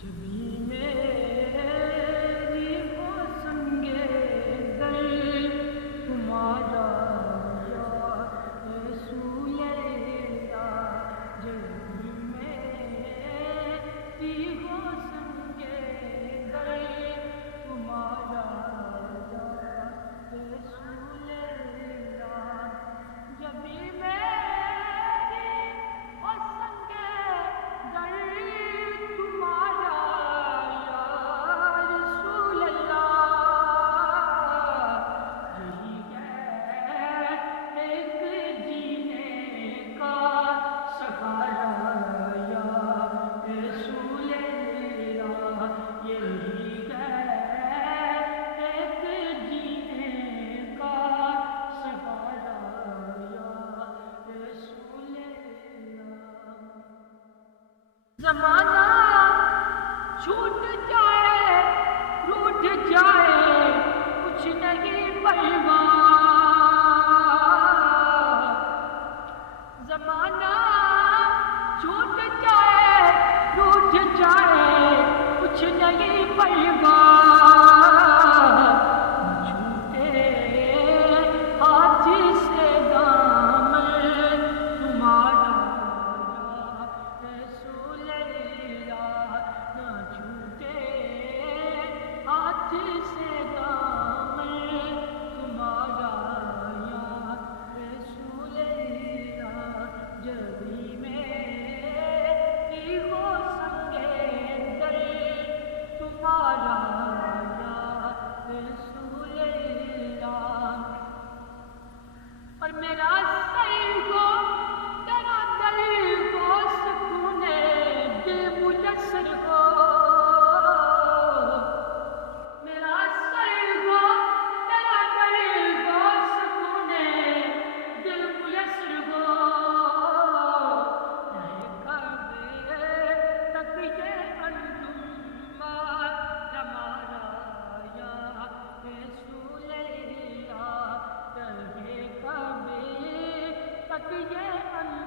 جبھی میری وہ سنگے در تمہارا یا رسول اللہ، جبھی میری وہ سنگے در تمہارا یا رسول اللہ، جبھی میری وہ سنگے در تمہارا یا رسول اللہ، یہی ہے ایک جینے کا سہارا یا رسول اللہ، یہی ہے ایک جینے کا سہارا یا رسول اللہ۔ زمانہ چھوٹ جائے روٹھ جائے کچھ نہیں پرواہ، زمانہ چھوٹ جائے روٹھ جائے کچھ نہیں پرواہ، چھوٹے ہاتھ سے دامن تمہارا یا رسول اللہ، نہ چھوٹے ہاتھ سے دامن تمہارا یا رسول اللہ، جبھی میری ہو سنگے در تمہارا یا رسول اللہ، اور میرا سر کو تیرا دل کو سکون دل میسر ہو، میرا سر کو تیرا دل کو سکون دل میسر ہو، رہے کعبے تک یہ انجم ہمارا یا رسول اللہ، رہے کعبے تک یہ انجم